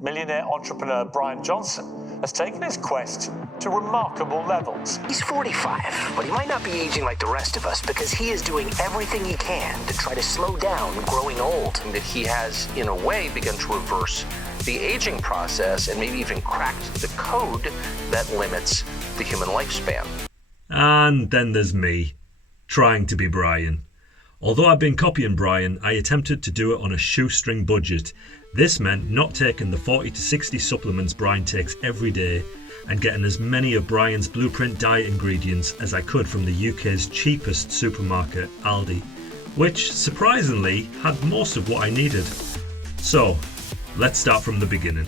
millionaire entrepreneur Bryan Johnson has taken his quest to remarkable levels. He's 45, but he might not be aging like the rest of us because he is doing everything he can to try to slow down growing old. And that he has, in a way, begun to reverse the aging process and maybe even cracked the code that limits the human lifespan. And then there's me, trying to be Bryan. Although I've been copying Bryan, I attempted to do it on a shoestring budget. This meant not taking the 40 to 60 supplements Bryan takes every day and getting as many of Bryan's blueprint diet ingredients as I could from the UK's cheapest supermarket, Aldi, which surprisingly had most of what I needed. So, let's start from the beginning.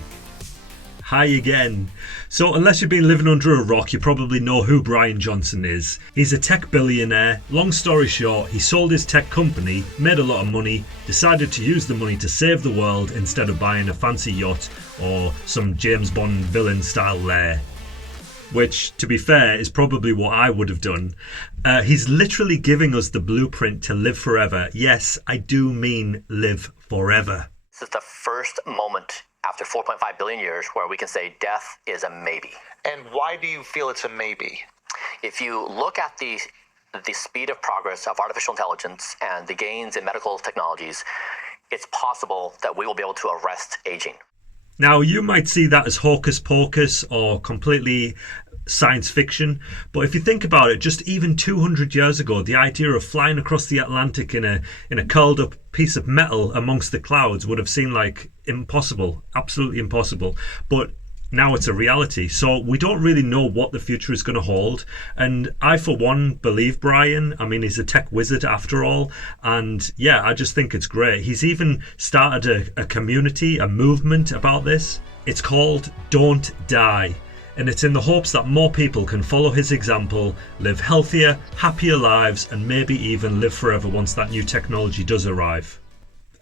Hi again. So unless you've been living under a rock, you probably know who Bryan Johnson is. He's a tech billionaire. Long story short, he sold his tech company, made a lot of money, decided to use the money to save the world instead of buying a fancy yacht or some James Bond villain style lair. Which, to be fair, is probably what I would have done. He's literally giving us the blueprint to live forever. Yes, I do mean live forever. This is the first moment after 4.5 billion years where we can say death is a maybe. And why do you feel it's a maybe? If you look at the speed of progress of artificial intelligence and the gains in medical technologies, it's possible that we will be able to arrest aging. Now, you might see that as hocus pocus or completely science fiction, but if you think about it, just even 200 years ago, the idea of flying across the Atlantic in a curled up piece of metal amongst the clouds would have seemed like impossible, absolutely impossible. But now it's a reality. So we don't really know what the future is going to hold. And I, for one, believe Bryan. I mean, he's a tech wizard after all. And yeah, I just think it's great. He's even started a community, a movement about this. It's called Don't Die. And it's in the hopes that more people can follow his example, live healthier, happier lives, and maybe even live forever once that new technology does arrive.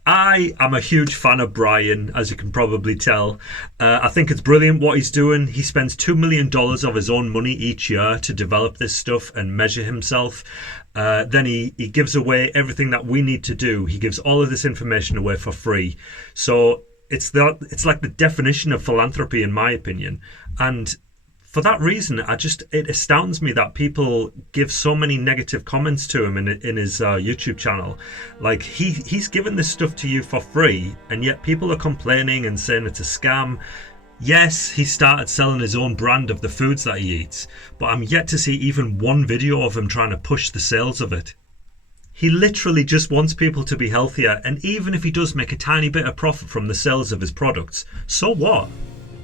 I am a huge fan of Bryan, as you can probably tell. I think it's brilliant what he's doing. He spends $2 million of his own money each year to develop this stuff and measure himself. Then he gives away everything that we need to do. He gives all of this information away for free. So it's like the definition of philanthropy, in my opinion. And for that reason, it astounds me that people give so many negative comments to him in his YouTube channel. Like, he's given this stuff to you for free, and yet people are complaining and saying it's a scam. Yes, he started selling his own brand of the foods that he eats, but I'm yet to see even one video of him trying to push the sales of it. He literally just wants people to be healthier, and even if he does make a tiny bit of profit from the sales of his products, so what?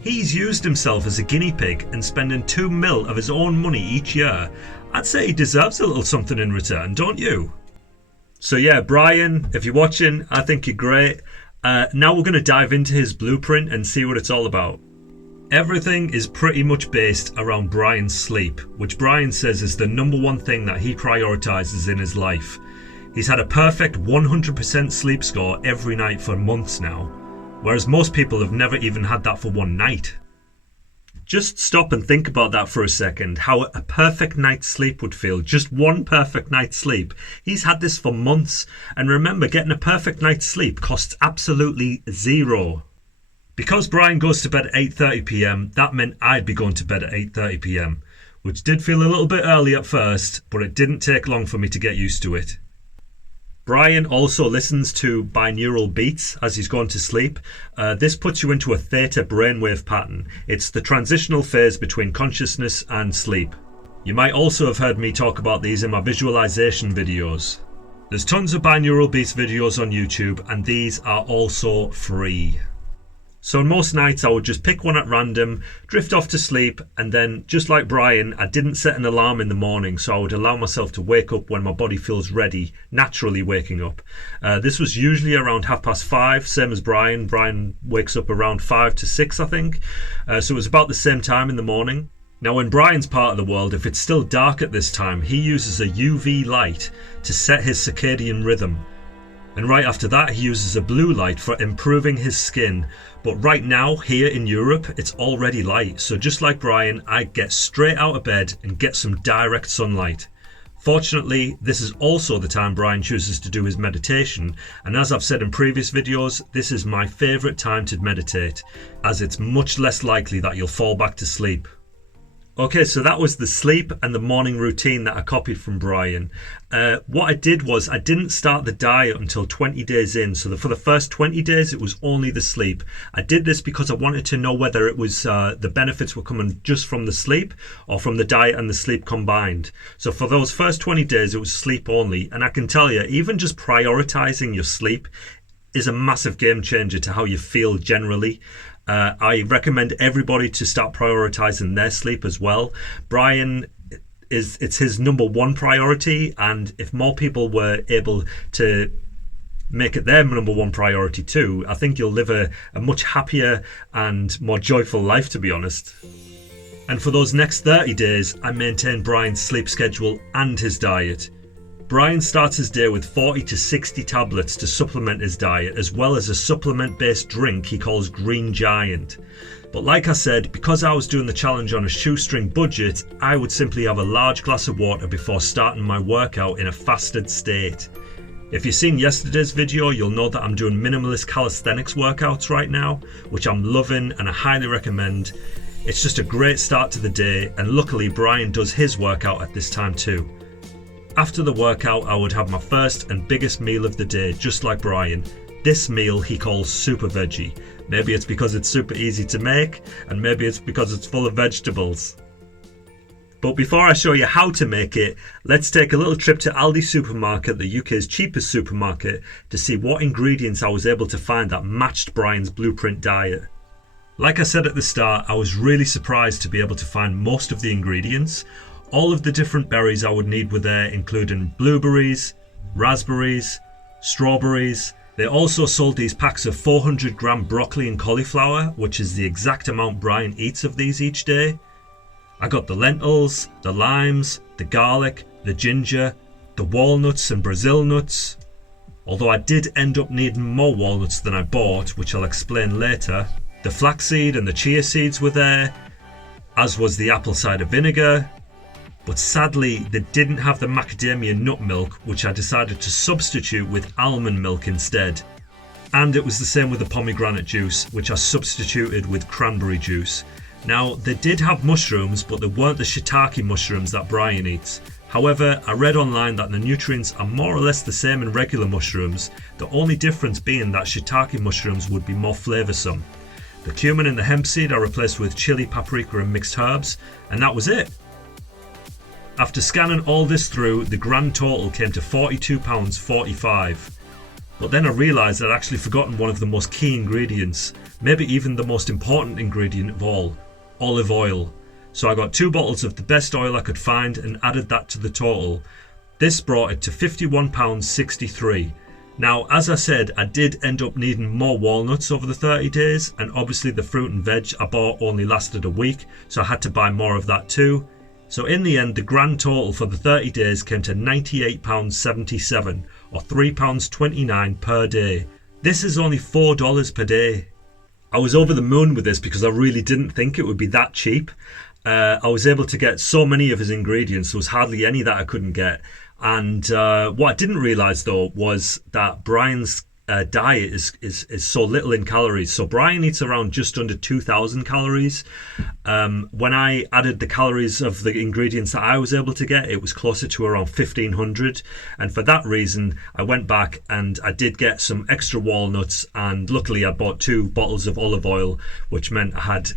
He's used himself as a guinea pig and spending $2 million of his own money each year. I'd say he deserves a little something in return, don't you? So yeah, Bryan, if you're watching, I think you're great. Now we're going to dive into his blueprint and see what it's all about. Everything is pretty much based around Bryan's sleep, which Bryan says is the number one thing that he prioritizes in his life. He's had a perfect 100% sleep score every night for months now, whereas most people have never even had that for one night. Just stop and think about that for a second, how a perfect night's sleep would feel. Just one perfect night's sleep. He's had this for months, and remember, getting a perfect night's sleep costs absolutely zero. Because Bryan goes to bed at 8:30 p.m, that meant I'd be going to bed at 8:30 p.m, which did feel a little bit early at first, but it didn't take long for me to get used to it. Bryan also listens to binaural beats as he's going to sleep. This puts you into a theta brainwave pattern. It's the transitional phase between consciousness and sleep. You might also have heard me talk about these in my visualization videos. There's tons of binaural beats videos on YouTube, and these are also free. So most nights I would just pick one at random, drift off to sleep, and then, just like Bryan, I didn't set an alarm in the morning, so I would allow myself to wake up when my body feels ready, naturally waking up. This was usually around 5:30, same as Bryan. Bryan wakes up around 5 to 6, I think. So it was about the same time in the morning. Now, in Bryan's part of the world, if it's still dark at this time, he uses a UV light to set his circadian rhythm. And right after that, he uses a blue light for improving his skin. But right now, here in Europe, it's already light. So just like Bryan, I get straight out of bed and get some direct sunlight. Fortunately, this is also the time Bryan chooses to do his meditation, and as I've said in previous videos, this is my favourite time to meditate, as it's much less likely that you'll fall back to sleep. Okay, so that was the sleep and the morning routine that I copied from Bryan. What I did was I didn't start the diet until 20 days in. So for the first 20 days, it was only the sleep. I did this because I wanted to know whether it was the benefits were coming just from the sleep or from the diet and the sleep combined. So for those first 20 days, it was sleep only. And I can tell you, even just prioritizing your sleep is a massive game changer to how you feel generally. I recommend everybody to start prioritizing their sleep as well. Bryan, it's his number one priority, and if more people were able to make it their number one priority too, I think you'll live a much happier and more joyful life, to be honest. And for those next 30 days, I maintained Bryan's sleep schedule and his diet. Bryan starts his day with 40 to 60 tablets to supplement his diet, as well as a supplement-based drink he calls Green Giant. But like I said, because I was doing the challenge on a shoestring budget, I would simply have a large glass of water before starting my workout in a fasted state. If you've seen yesterday's video, you'll know that I'm doing minimalist calisthenics workouts right now, which I'm loving and I highly recommend. It's just a great start to the day, and luckily Bryan does his workout at this time too. After the workout, I would have my first and biggest meal of the day, just like Bryan. This meal he calls super veggie. Maybe it's because it's super easy to make, and maybe it's because it's full of vegetables. But before I show you how to make it, let's take a little trip to Aldi Supermarket, the UK's cheapest supermarket, to see what ingredients I was able to find that matched Bryan's blueprint diet. Like I said at the start, I was really surprised to be able to find most of the ingredients. All of the different berries I would need were there, including blueberries, raspberries, strawberries. They also sold these packs of 400 gram broccoli and cauliflower, which is the exact amount Bryan eats of these each day. I got the lentils, the limes, the garlic, the ginger, the walnuts and Brazil nuts. Although I did end up needing more walnuts than I bought, which I'll explain later. The flaxseed and the chia seeds were there, as was the apple cider vinegar. But sadly, they didn't have the macadamia nut milk, which I decided to substitute with almond milk instead. And it was the same with the pomegranate juice, which I substituted with cranberry juice. Now, they did have mushrooms, but they weren't the shiitake mushrooms that Bryan eats. However, I read online that the nutrients are more or less the same in regular mushrooms, the only difference being that shiitake mushrooms would be more flavoursome. The cumin and the hemp seed are replaced with chili, paprika and mixed herbs, and that was it. After scanning all this through, the grand total came to £42.45. But then I realised I'd actually forgotten one of the most key ingredients, maybe even the most important ingredient of all, olive oil. So I got 2 bottles of the best oil I could find and added that to the total. This brought it to £51.63. Now, as I said, I did end up needing more walnuts over the 30 days, and obviously the fruit and veg I bought only lasted a week, so I had to buy more of that too. So in the end, the grand total for the 30 days came to £98.77, or £3.29 per day. This is only $4 per day. I was over the moon with this because I really didn't think it would be that cheap. I was able to get so many of his ingredients, there was hardly any that I couldn't get. And what I didn't realise though was that Bryan's diet is so little in calories. So Bryan eats around just under 2,000 calories. When I added the calories of the ingredients that I was able to get, it was closer to around 1,500. And for that reason, I went back and I did get some extra walnuts, and luckily I bought 2 bottles of olive oil, which meant I had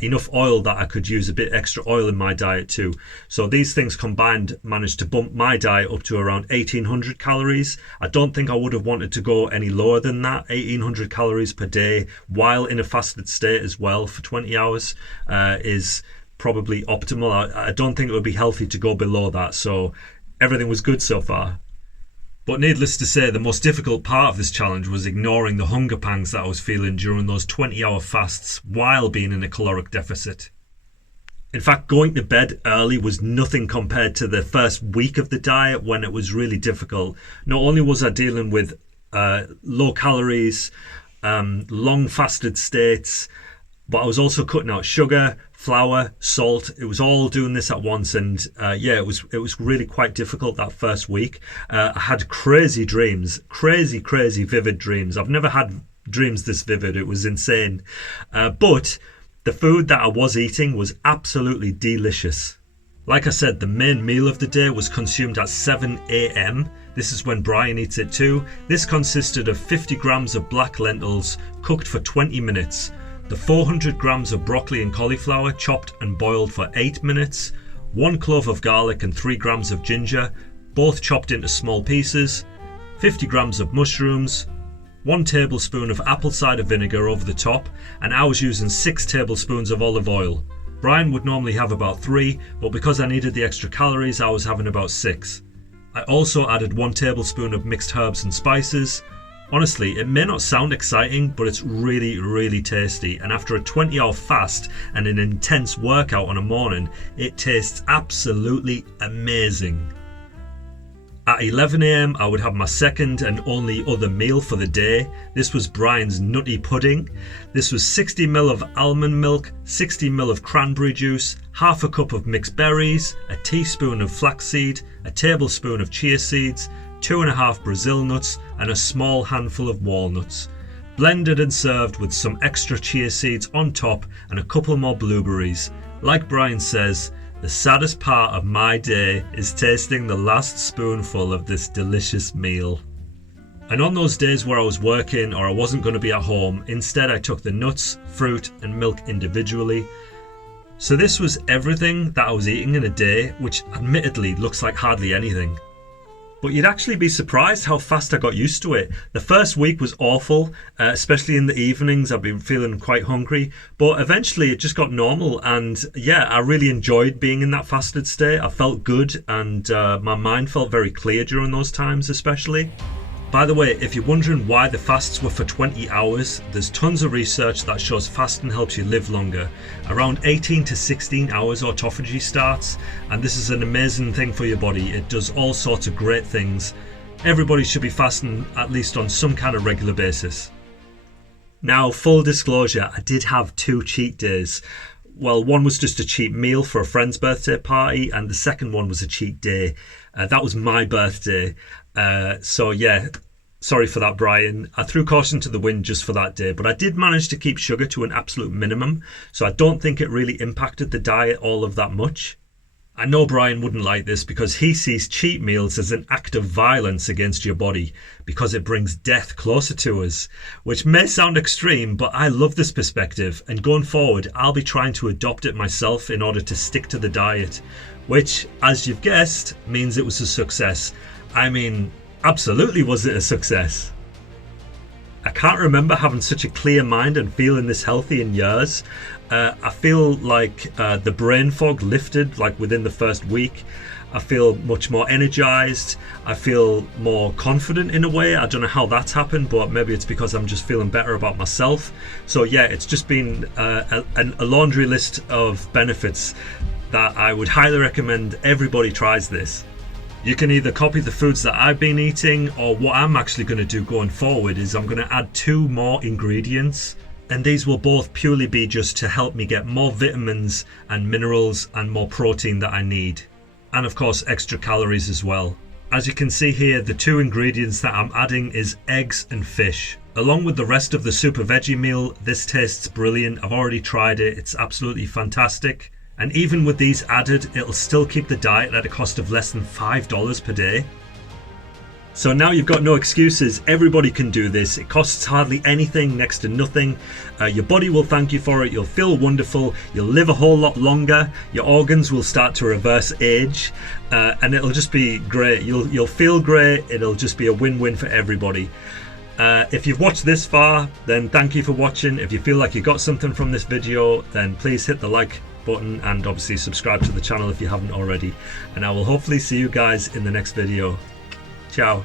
enough oil that I could use a bit extra oil in my diet too. So these things combined managed to bump my diet up to around 1,800 calories. I don't think I would have wanted to go any lower than that. 1,800 calories per day while in a fasted state as well for 20 hours is probably optimal. I don't think it would be healthy to go below that. So everything was good so far. But needless to say, the most difficult part of this challenge was ignoring the hunger pangs that I was feeling during those 20-hour fasts while being in a caloric deficit. In fact, going to bed early was nothing compared to the first week of the diet when it was really difficult. Not only was I dealing with low calories, long fasted states, But I was also cutting out sugar, flour, salt. It was all doing this at once, and yeah, it was really quite difficult that first week. I had crazy dreams, crazy vivid dreams. I've never had dreams this vivid. It was insane. But the food that I was eating was absolutely delicious. Like I said, the main meal of the day was consumed at 7 a.m. This is when Bryan eats it too. This consisted of 50 grams of black lentils cooked for 20 minutes. The 400 grams of broccoli and cauliflower chopped and boiled for 8 minutes. 1 clove of garlic and 3 grams of ginger, both chopped into small pieces. 50 grams of mushrooms. 1 tablespoon of apple cider vinegar over the top, and I was using 6 tablespoons of olive oil. Bryan would normally have about 3, but because I needed the extra calories, I was having about 6. I also added 1 tablespoon of mixed herbs and spices. Honestly, it may not sound exciting, but it's really tasty, and after a 20-hour fast and an intense workout on a morning, it tastes absolutely amazing. At 11 a.m, I would have my second and only other meal for the day. This was Bryan's nutty pudding. This was 60 ml of almond milk, 60 ml of cranberry juice, half a cup of mixed berries, a teaspoon of flaxseed, a tablespoon of chia seeds, 2.5 Brazil nuts, and a small handful of walnuts. Blended and served with some extra chia seeds on top and a couple more blueberries. Like Bryan says, the saddest part of my day is tasting the last spoonful of this delicious meal. And on those days where I was working or I wasn't going to be at home, instead I took the nuts, fruit and milk individually. So this was everything that I was eating in a day, which admittedly looks like hardly anything. But you'd actually be surprised how fast I got used to it. The first week was awful, especially in the evenings. I'd been feeling quite hungry, but eventually it just got normal. And yeah, I really enjoyed being in that fasted state. I felt good, and my mind felt very clear during those times especially. By the way, if you're wondering why the fasts were for 20 hours, there's tons of research that shows fasting helps you live longer. Around 18 to 16 hours autophagy starts, and this is an amazing thing for your body. It does all sorts of great things. Everybody should be fasting at least on some kind of regular basis. Now, full disclosure, I did have 2 cheat days. Well, one was just a cheat meal for a friend's birthday party, and the second one was a cheat day. That was my birthday. So yeah, sorry for that, Bryan. I threw caution to the wind just for that day, but I did manage to keep sugar to an absolute minimum, so I don't think it really impacted the diet all of that much. I know Bryan wouldn't like this because he sees cheat meals as an act of violence against your body because it brings death closer to us, which may sound extreme, but I love this perspective, and going forward I'll be trying to adopt it myself in order to stick to the diet, which, as you've guessed, means it was a success. I mean, absolutely was it a success. I can't remember having such a clear mind and feeling this healthy in years. I feel like the brain fog lifted like within the first week. I feel much more energized. I feel more confident in a way. I don't know how that's happened, but maybe it's because I'm just feeling better about myself. So yeah, it's just been a laundry list of benefits that I would highly recommend everybody tries this. You can either copy the foods that I've been eating, or what I'm actually going to do going forward is I'm going to add 2 more ingredients, and these will both purely be just to help me get more vitamins and minerals and more protein that I need, and of course extra calories as well. As you can see here, the 2 ingredients that I'm adding is eggs and fish. Along with the rest of the super veggie meal, this tastes brilliant. I've already tried it, it's absolutely fantastic. And even with these added, it'll still keep the diet at a cost of less than $5 per day. So now you've got no excuses. Everybody can do this. It costs hardly anything, next to nothing. Your body will thank you for it. You'll feel wonderful. You'll live a whole lot longer. Your organs will start to reverse age, and it'll just be great. You'll feel great. It'll just be a win-win for everybody. If you've watched this far, then thank you for watching. If you feel like you got something from this video, then please hit the like button and obviously subscribe to the channel if you haven't already, and I will hopefully see you guys in the next video. Ciao.